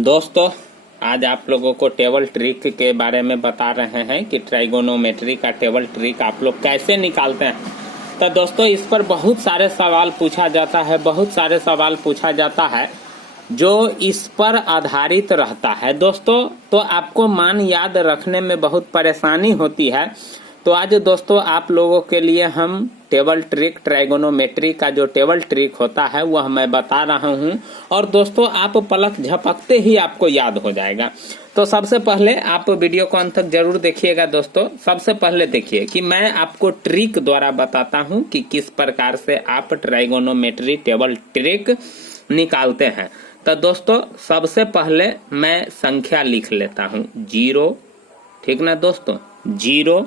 दोस्तों, आज आप लोगों को टेबल ट्रिक के बारे में बता रहे हैं कि ट्राइगोनोमेट्री का टेबल ट्रिक आप लोग कैसे निकालते हैं। तो दोस्तों, इस पर बहुत सारे सवाल पूछा जाता है जो इस पर आधारित रहता है। दोस्तों, तो आपको मान याद रखने में बहुत परेशानी होती है। तो आज दोस्तों आप लोगों के लिए हम टेबल ट्रिक, ट्राइगोनोमेट्री का जो टेबल ट्रिक होता है वह मैं बता रहा हूं, और दोस्तों आप पलक झपकते ही आपको याद हो जाएगा। तो सबसे पहले आप वीडियो को अंत तक जरूर देखिएगा। दोस्तों, सबसे पहले देखिए कि मैं आपको ट्रिक द्वारा बताता हूं कि किस प्रकार से आप ट्राइगोनोमेट्री टेबल ट्रिक निकालते हैं। तो दोस्तों, सबसे पहले मैं संख्या लिख लेता हूं 0, ठीक ना दोस्तों, 0।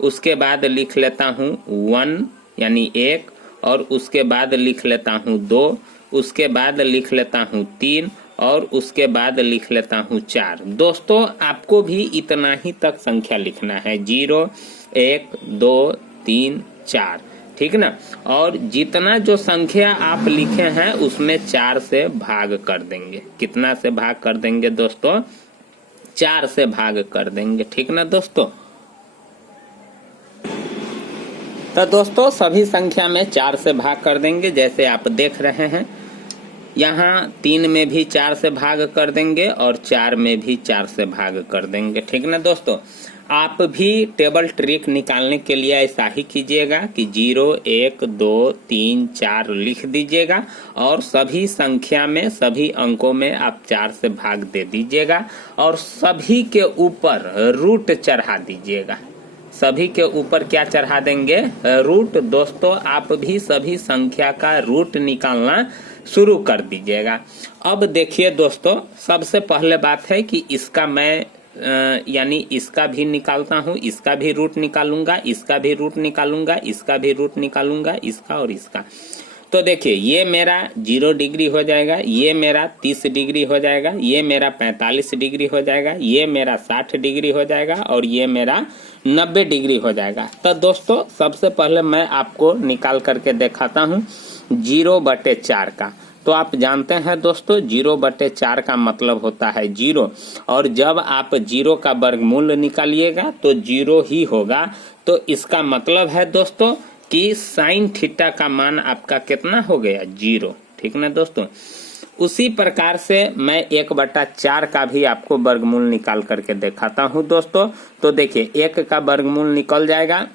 उसके बाद लिख लेता हूँ 1 यानी 1, और उसके बाद लिख लेता हूँ 2, उसके बाद लिख लेता हूँ 3, और उसके बाद लिख लेता हूँ 4। दोस्तों, आपको भी इतना ही तक संख्या लिखना है, 0, 1, 2, 3, 4, ठीक ना। और जितना जो संख्या आप लिखे हैं उसमें 4 से भाग कर देंगे। कितना से भाग कर देंगे दोस्तों? 4 से भाग कर देंगे, ठीक ना दोस्तों। तो दोस्तों सभी संख्या में 4 से भाग कर देंगे। जैसे आप देख रहे हैं, यहाँ 3 में भी 4 से भाग कर देंगे और 4 में भी 4 से भाग कर देंगे, ठीक ना दोस्तों। आप भी टेबल ट्रिक निकालने के लिए ऐसा ही कीजिएगा कि 0, 1, 2, 3, 4 लिख दीजिएगा, और सभी संख्या में, सभी अंकों में आप 4 से भाग दे दीजिएगा, और सभी के ऊपर रूट चढ़ा दीजिएगा। सभी के ऊपर क्या चढ़ा देंगे? रूट। दोस्तों, आप भी सभी संख्या का रूट निकालना शुरू कर दीजिएगा। अब देखिए दोस्तों, सबसे पहले बात है कि इसका मैं यानी इसका भी निकालता हूँ, इसका भी रूट निकालूंगा, इसका भी रूट निकालूंगा, इसका भी रूट निकालूंगा, इसका और इसका। तो देखिए, ये मेरा 0 डिग्री हो जाएगा, ये मेरा 30 डिग्री हो जाएगा, ये मेरा 45 डिग्री हो जाएगा, ये मेरा 60 डिग्री हो जाएगा, और ये मेरा 90 डिग्री हो जाएगा। तो दोस्तों सबसे पहले मैं आपको निकाल करके दिखाता हूँ 0/4 का। तो आप जानते हैं दोस्तों, 0/4 का मतलब होता है 0, और जब आप 0 का वर्गमूल निकालिएगा तो 0 ही होगा। तो इसका मतलब है दोस्तों कि साइन थीटा का मान आपका कितना हो गया? 0, ठीक ना दोस्तों। उसी प्रकार से मैं 1/4 का भी आपको वर्गमूल निकाल करके दिखाता हूं दोस्तों। तो देखिए, 1 का वर्गमूल निकल जाएगा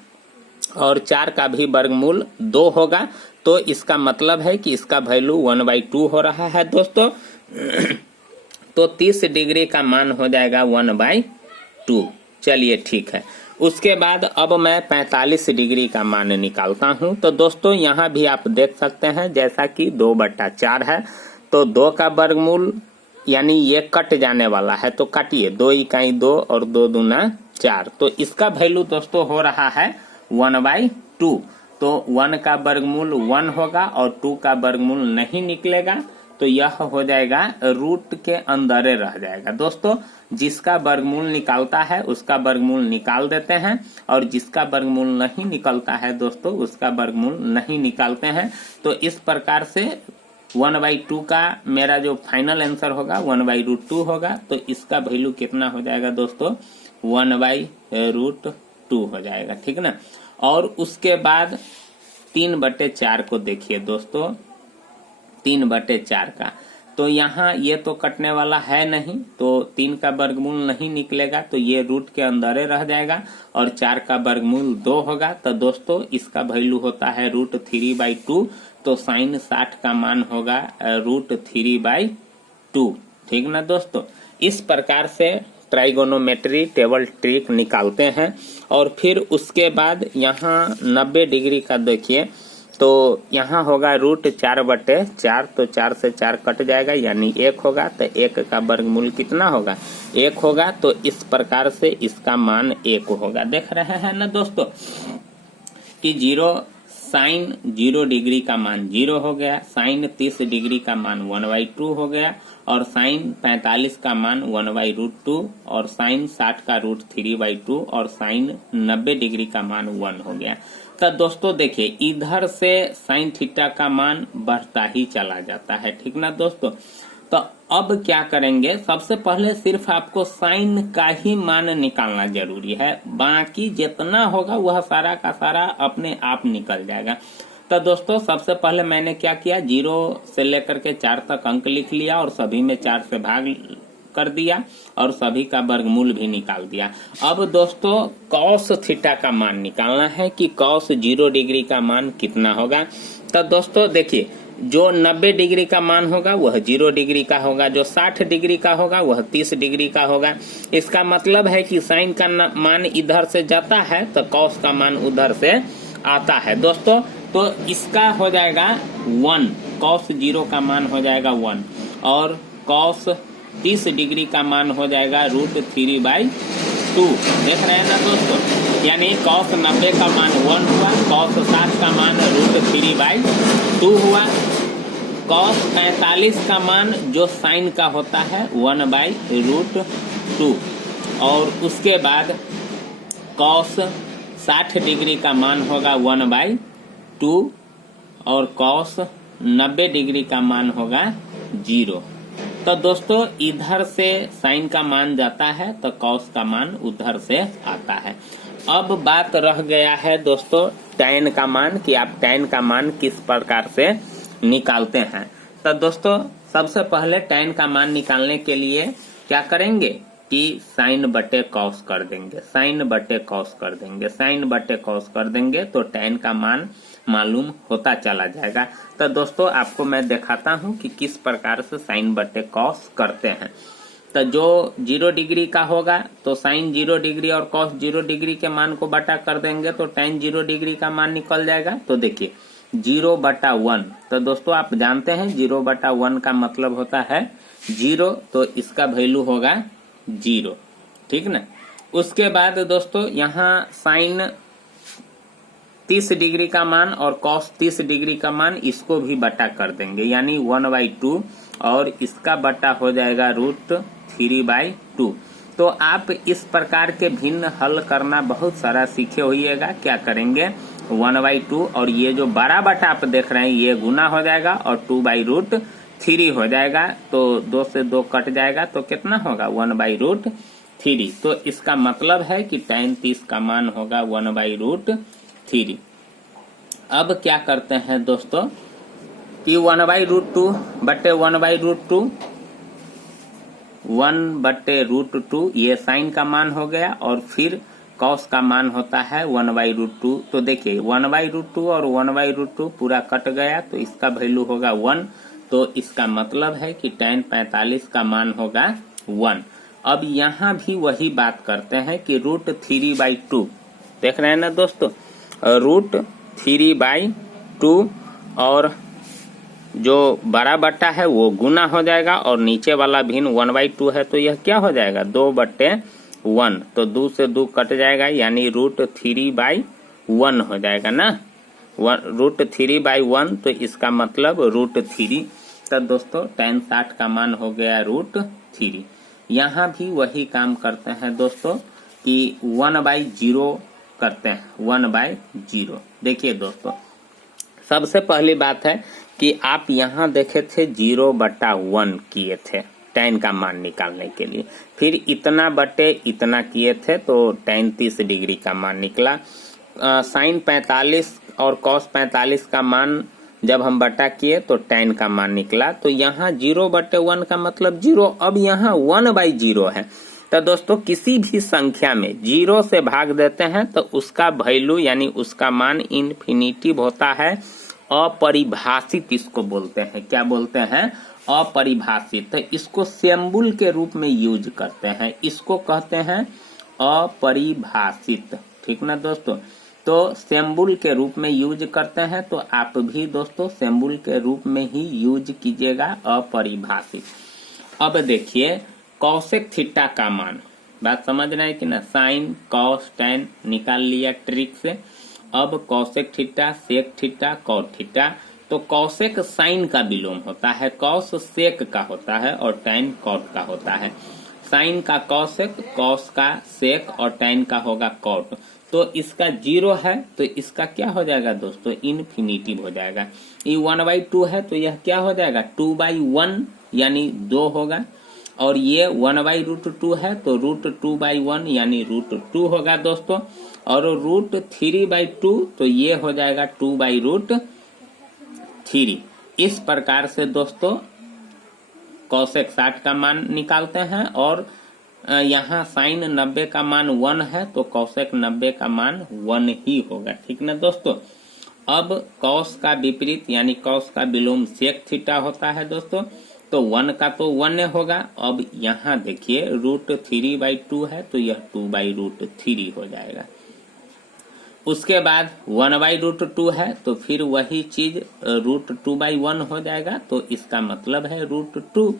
और 4 का भी वर्गमूल 2 होगा। तो इसका मतलब है कि इसका वैल्यू 1/2 हो रहा है दोस्तों। तो 30 डिग्री का मान हो जाएगा 1/2। चलिए ठीक है। उसके बाद अब मैं 45 डिग्री का मान निकालता हूं। तो दोस्तों यहाँ भी आप देख सकते हैं, जैसा कि 2/4 है, तो 2 का वर्गमूल यानी ये कट जाने वाला है, तो काटिए, 2 इकाई 2 और 2 दूना 4। तो इसका वैल्यू दोस्तों हो रहा है 1/2। तो 1 का वर्गमूल 1 होगा और 2 का वर्गमूल नहीं निकलेगा, तो यह हो जाएगा रूट के अंदर रह जाएगा। दोस्तों, जिसका वर्गमूल निकालता है उसका वर्गमूल निकाल देते हैं, और जिसका वर्गमूल नहीं निकलता है दोस्तों उसका वर्गमूल नहीं निकालते हैं। तो इस प्रकार से 1/2 का मेरा जो फाइनल आंसर होगा 1/2 होगा। तो इसका वैल्यू कितना हो जाएगा दोस्तों? 1/2 हो जाएगा, ठीक ना। और उसके बाद 3/4 को देखिए दोस्तों, 3/4 का, तो यहाँ ये तो कटने वाला है नहीं, तो 3 का वर्गमूल नहीं निकलेगा, तो ये रूट के अंदर रह जाएगा, और 4 का वर्गमूल 2 होगा। तो दोस्तों इसका वैल्यू होता है √3/2। तो साइन 60 का मान होगा √3/2, ठीक ना दोस्तों। इस प्रकार से ट्राइगोनोमेट्री टेबल ट्रिक निकालते हैं। और फिर उसके बाद यहाँ 90 डिग्री का देखिए, तो यहाँ होगा √4/4। तो 4 से 4 कट जाएगा यानी 1 होगा। तो 1 का वर्गमूल कितना होगा? 1 होगा। तो इस प्रकार से इसका मान 1 होगा। देख रहे हैं ना दोस्तों कि साइन 0 डिग्री का मान 0 हो गया, साइन 30 डिग्री का मान 1/2 हो गया, और साइन 45 का मान 1/2, और साइन 60 का √3/2, और साइन 90 डिग्री का मान 1 हो गया। तो दोस्तों देखिए, इधर से साइन थीटा का मान बढ़ता ही चला जाता है, ठीक ना दोस्तों। तो अब क्या करेंगे, सबसे पहले सिर्फ आपको साइन का ही मान निकालना जरूरी है, बाकी जितना होगा वह सारा का सारा अपने आप निकल जाएगा। तो दोस्तों सबसे पहले मैंने क्या किया, 0 से लेकर के 4 तक अंक लिख लिया और सभी में 4 से भाग कर दिया और सभी का वर्गमूल भी निकाल दिया। अब दोस्तों कॉस थीटा का मान निकालना है कि कॉस 0 डिग्री का मान कितना होगा। तो दोस्तों देखिए, जो 90 डिग्री का मान होगा वह 0 डिग्री का होगा, जो 60 डिग्री का होगा वह 30 डिग्री का होगा। इसका मतलब है कि साइन का मान इधर से जाता है तो कॉस का मान उधर से आता है दोस्तों। तो इसका हो जाएगा 1, कॉस 0 का मान हो जाएगा 1 और कॉस 30 डिग्री का मान हो जाएगा √3/2। देख रहे हैं ना दोस्तों, यानी cos 90 का मान 1 हुआ, cos 60 का मान √3/2 हुआ, cos 45 का मान जो साइन का होता है 1/√2 और उसके बाद cos 60 डिग्री का मान होगा 1/2 और cos 90 डिग्री का मान होगा 0। तो दोस्तों इधर से साइन का मान जाता है तो कॉस का मान उधर से आता है। अब बात रह गया है दोस्तों टैन का मान, कि आप टैन का मान किस प्रकार से निकालते हैं। तो दोस्तों सबसे पहले टैन का मान निकालने के लिए क्या करेंगे कि साइन बटे कॉस कर देंगे, साइन बटे कॉस कर देंगे, साइन बटे कॉस कर देंगे तो टैन का मान मालूम होता चला जाएगा। तो दोस्तों आपको मैं दिखाता हूं कि किस प्रकार से साइन बटे कॉस करते हैं। तो जो 0 डिग्री का होगा तो साइन 0 डिग्री और कॉस 0 डिग्री के मान को बटा कर देंगे तो टैन 0 डिग्री का मान निकल जाएगा। तो देखिए 0/1, तो दोस्तों आप जानते हैं 0/1 का मतलब होता है 0, तो इसका वैल्यू होगा 0, ठीक ना। उसके बाद दोस्तों यहाँ साइन 30 डिग्री का मान और कॉस 30 डिग्री का मान इसको भी बटा कर देंगे, यानी 1/2 और इसका बटा हो जाएगा √3/2। तो आप इस प्रकार के भिन्न हल करना बहुत सारा सीखे होइएगा। क्या करेंगे 1/2 और ये जो बड़ा बटा आप देख रहे हैं ये गुना हो जाएगा और 2/√3 हो जाएगा, तो 2 से 2 कट जाएगा तो कितना होगा 1/√3। तो इसका मतलब है कि tan 30 का मान होगा 1/√3। अब क्या करते हैं दोस्तों कि 1/√2 बटे 1/√2, 1/√2 ये साइन का मान हो गया और फिर कॉस का मान होता है 1/√2। तो देखिए 1/√2 और 1/√2 पूरा कट गया तो इसका वैल्यू होगा 1, तो इसका मतलब है कि tan 45 का मान होगा 1। अब यहाँ भी वही बात करते हैं कि √3/2, देख रहे हैं ना दोस्तों, √3/2 और जो बड़ा बट्टा है वो गुना हो जाएगा और नीचे वाला भिन्न 1/2 है तो यह क्या हो जाएगा 2/1, तो 2 से 2 कट जाएगा यानी √3/1 हो जाएगा ना, √3/1, तो इसका मतलब √3। तो दोस्तों tan 60 का मान हो गया √3। यहाँ भी वही काम करते हैं दोस्तों कि 1/0 करते हैं, 1/0। देखिए दोस्तों सबसे पहली बात है कि आप यहाँ देखे थे 0/1 किए थे tan का मान निकालने के लिए, फिर इतना बटे इतना किए थे तो tan 30 डिग्री का मान निकला। साइन 45 और cos 45 का मान जब हम बटा किए तो tan का मान निकला। तो यहाँ 0/1 का मतलब 0, अब यहाँ 1/0 है। तो दोस्तों किसी भी संख्या में 0 से भाग देते हैं तो उसका वैल्यू यानी उसका मान इन्फिनिटिव होता है, अपरिभाषित इसको बोलते हैं। क्या बोलते हैं? अपरिभाषित। तो इसको सिंबल के रूप में यूज करते हैं, इसको कहते हैं अपरिभाषित, ठीक ना दोस्तों। तो सिंबल के रूप में यूज करते हैं, तो आप भी दोस्तों सिंबल के रूप में ही यूज कीजिएगा अपरिभाषित। अब देखिए कॉसेक थीटा का मान, बात समझ रहे हैं कि ना, साइन कॉस टैन निकाल लिया ट्रिक से। अब cosec theta, sec theta, cot theta. तो कॉसेक साइन का विलोम होता है, कॉस सेक का होता है और टैन कॉट का होता है। साइन का कॉसेक, कॉस का सेक और टैन का होगा कॉट। तो इसका 0 है तो इसका क्या हो जाएगा दोस्तों, इन्फिनिटिव हो जाएगा। ये 1/2 है तो यह क्या हो जाएगा 2/1, यानी 2 होगा, और ये 1/√2 है तो √2/1 यानी √2 होगा दोस्तों, और √3/2 तो ये हो जाएगा 2/√3। इस प्रकार से दोस्तों कोसेक 60 का मान निकालते हैं, और यहाँ साइन 90 का मान 1 है तो कोसेक 90 का मान 1 ही होगा, ठीक ना दोस्तों। अब कॉस का विपरीत यानी कॉस का विलोम सेक थीटा होता है दोस्तों, तो 1 का तो 1 होगा। अब यहाँ देखिए √3/2 है तो यह 2/√3 हो जाएगा। उसके बाद 1/√2 है तो फिर वही चीज √2/1 हो जाएगा, तो इसका मतलब है √2।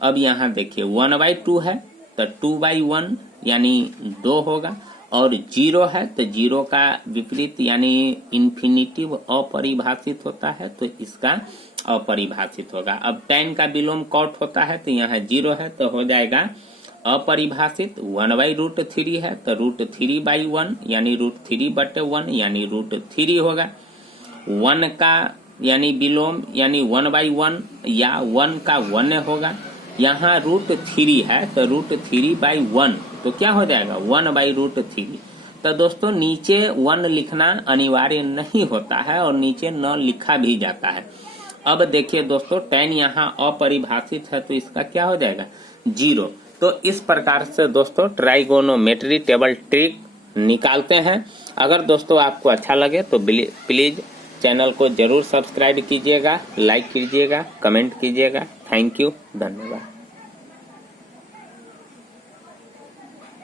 अब यहाँ देखिए 1/2 है तो 2/1 यानी 2 होगा, और 0 है तो 0 का विपरीत यानी इन्फिनिटिव अपरिभाषित होता है तो इसका अपरिभाषित होगा। अब tan का विलोम कॉट होता है तो यहाँ 0 है तो हो जाएगा अपरिभाषित। 1/√3 है तो √3/1 यानी √3/1 यानी √3 होगा। 1 का यानी विलोम यानी 1/1 या 1 का 1 होगा। यहाँ √3 है तो √3/1 तो क्या हो जाएगा 1/√3। तो दोस्तों नीचे 1 लिखना अनिवार्य नहीं होता है और नीचे न लिखा भी जाता है। अब देखिए दोस्तों tan यहाँ अपरिभाषित है तो इसका क्या हो जाएगा 0। तो इस प्रकार से दोस्तों ट्राइगोनोमेट्री टेबल ट्रिक निकालते हैं। अगर दोस्तों आपको अच्छा लगे तो प्लीज चैनल को जरूर सब्सक्राइब कीजिएगा, लाइक कीजिएगा, कमेंट कीजिएगा। थैंक यू, धन्यवाद।